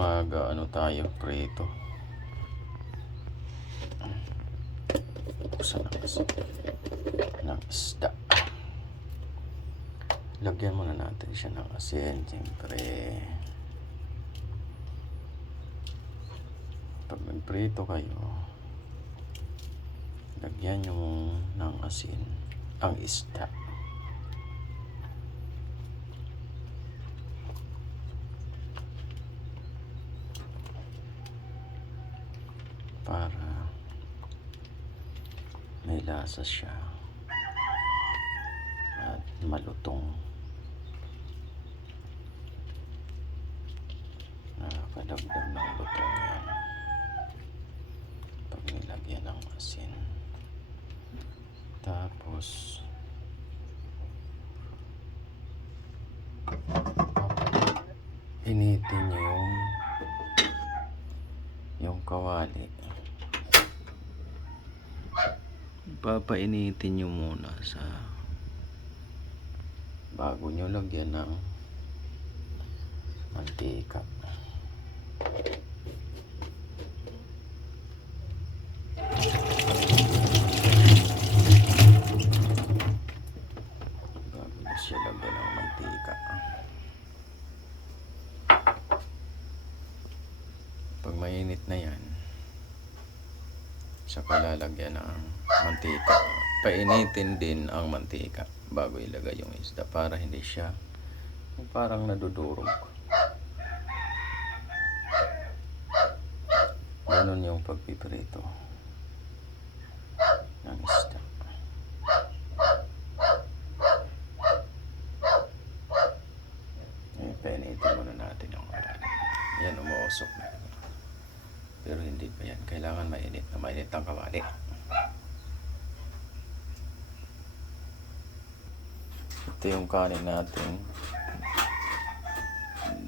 Ano tayo, prito. Buksan ng isda. Lagyan muna natin siya ng asin. Siyempre, pag nagprito kayo, lagyan nyo ng asin ang isda. Para may lasa siya at malutong. Nakakadagdag ng lutong yan pag nilagyan ng asin. Tapos initin nyo yung kawali. Papainitin nyo muna sa bago nyo lagyan ng mantika. Bago nyo siya lagyan ng mantika. Pag mainit na yan, saka lalagyan ng mantika. Painitin din ang mantika bago ilagay yung isda para hindi siya parang nadudurog. Ganun yung pagpiprito ng isda. Painitin muna natin yung kawali. Yan, umuusok na. Pero hindi pa yan. Kailangan mainit na mainit ang kawali. Ito yung kanin natin.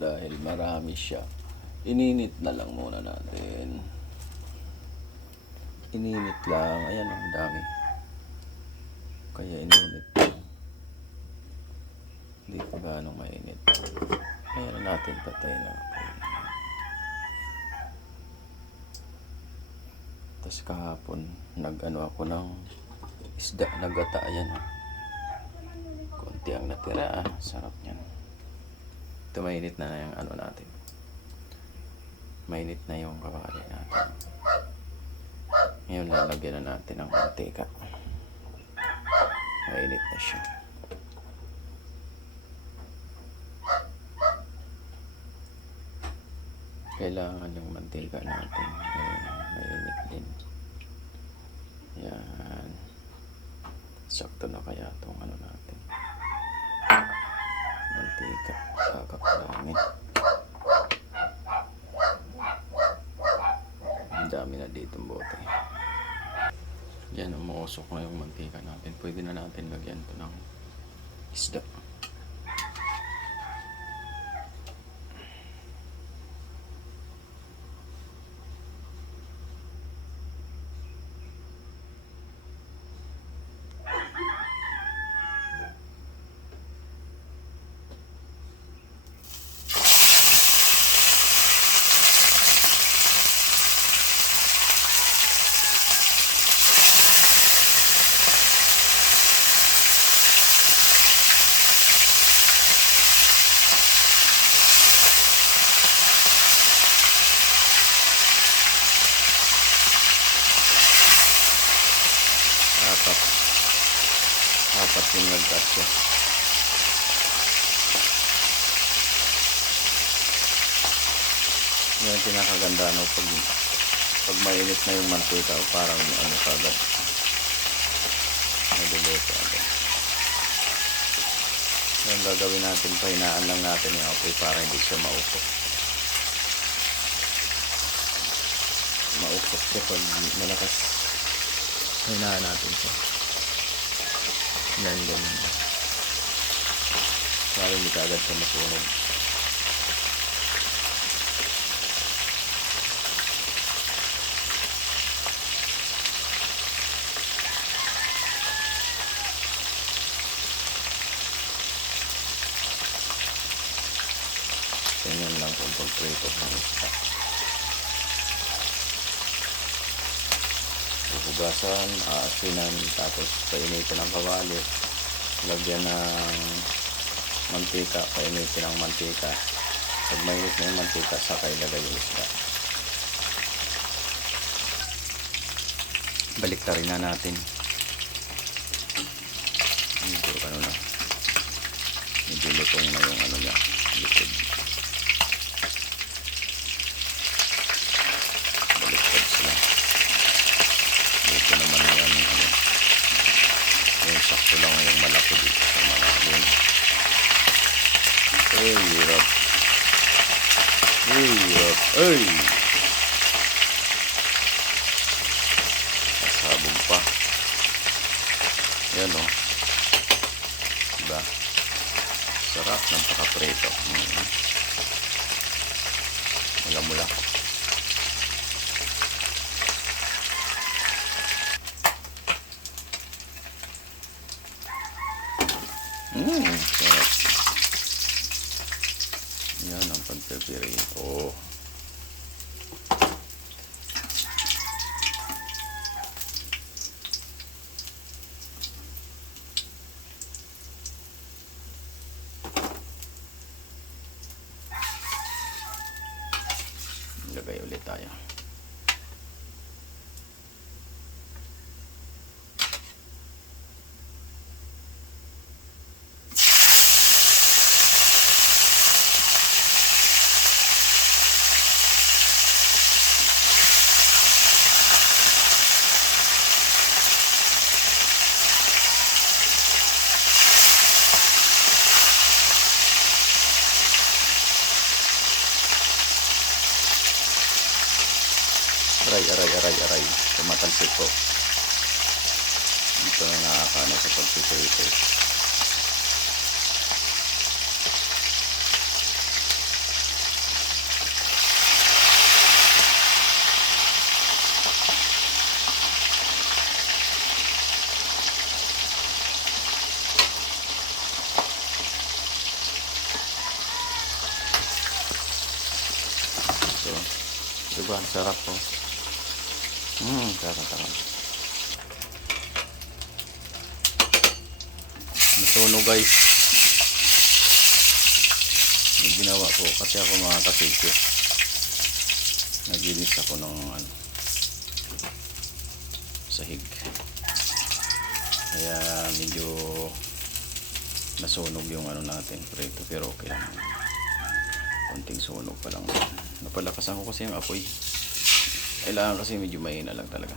Dahil marami siya, ininit na lang muna natin. Ininit lang. Ayan, ang dami. Kaya ininit lang. Hindi pa gaano mainit. Ayan natin, patay na. Tapos kahapon, nag-ano ako ng isda na gata. Ayan, konti ang natira. Sarap niyan. Ito, mainit na yung ano natin. Mainit na yung kawali natin. Ngayon, lalagyan na natin ng mantika. Mainit na siya. Kailangan yung mantika natin mainit din. Yan. Sakto na kaya itong ano natin. Mantika. Kakakarami. Ang dami na dito ang bote. Yan, umuusok na yung mantika natin. Pwede na natin lagyan ito ng isda. Apat yung nagkasya. Yan yung pinakaganda, no? Pag mainit na yung mantika, parang ano kagad. Naluluto agad. Yan gagawin natin, pahinaan lang natin yung apoy para hindi siya mausok. Mausok siya pag malakas. Pahinaan natin siya. Yan, ganyan. Para hindi kagad siya masunog. Ganyan lang kung pagprito ng isda. Hugasan, aasinan, tapos painitin ang kawali. Lagyan ng mantika, painitin ang mantika. Pag mainit na yung mantika, saka ilagay yung isda. Baliktarin na natin. Medyo ano na. Medyo lutong na yung ano niya, likod. Baliktad sila. Dito naman yan, ano. Yung sakto lang yung malaki dito sa malalim. Ay, hirap. Ay, hirap. Ay! Sabog pa. Yan o. Diba? Sarap ng pakapreto. Mula-mula. Sarap. Yan ang pagpipirito. Lagay ulit tayo. Aray. Tumatalsik ko. Ito na nakakano sa pagpiprito. So, diba? Ang sarap po. Sarap. Nasunog guys. May ginawa ko kasi ako mga kasityo. Naginis ako ng ano, sahig. Kaya medyo nasunog yung ano natin prito, pero okay lang. Konting sunog pa lang. Napalakasan ko kasi yung apoy. Kailangan kasi medyo mahina lang talaga.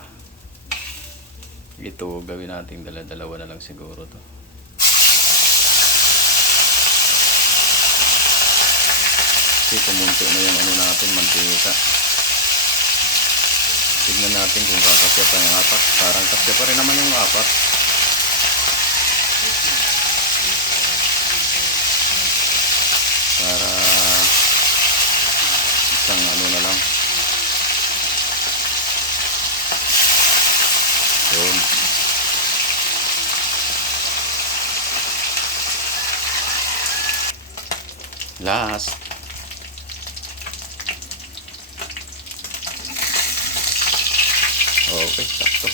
Ito gawin natin dalawa na lang siguro to. Kasi pumunti na yung ano natin, mantika. Tignan natin kung kakasya pa yung apat. Parang kasya pa rin naman yung apat. Para isang ano na lang. Yun. Last. Okay, sakto.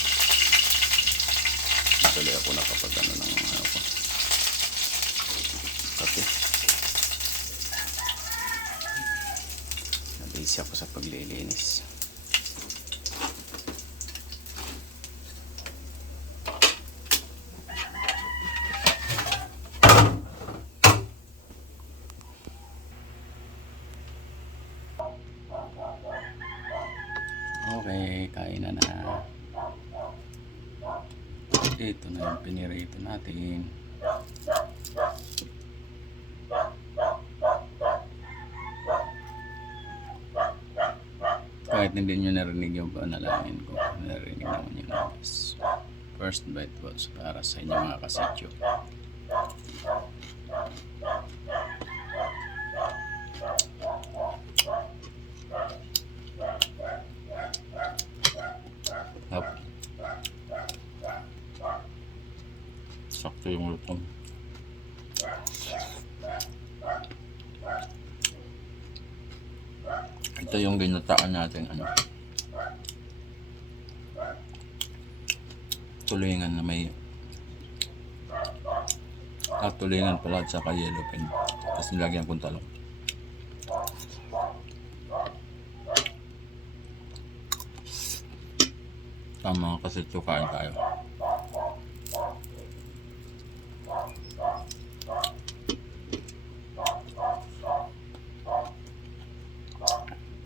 Natuloy ako nakapag ano ng ano ko. Okay. Nabisi ako sa paglilinis. Okay, kain na. Ito na yung pinirito natin. Kahit hindi nyo narinig yung panalangin ko, narinig naman yung oras. First bite was para sa inyo mga kasityo. Hop. Sakto yung lutong. Ito yung ginataan natin ano. Tulingan na may tulingan pala at saka yellow pin. Tapos nilagyan kong talong. Tama kasi ito, kain tayo.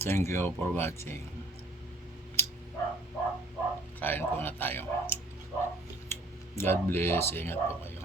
Thank you for watching. Kain po na tayo. God bless. Ingat po kayo.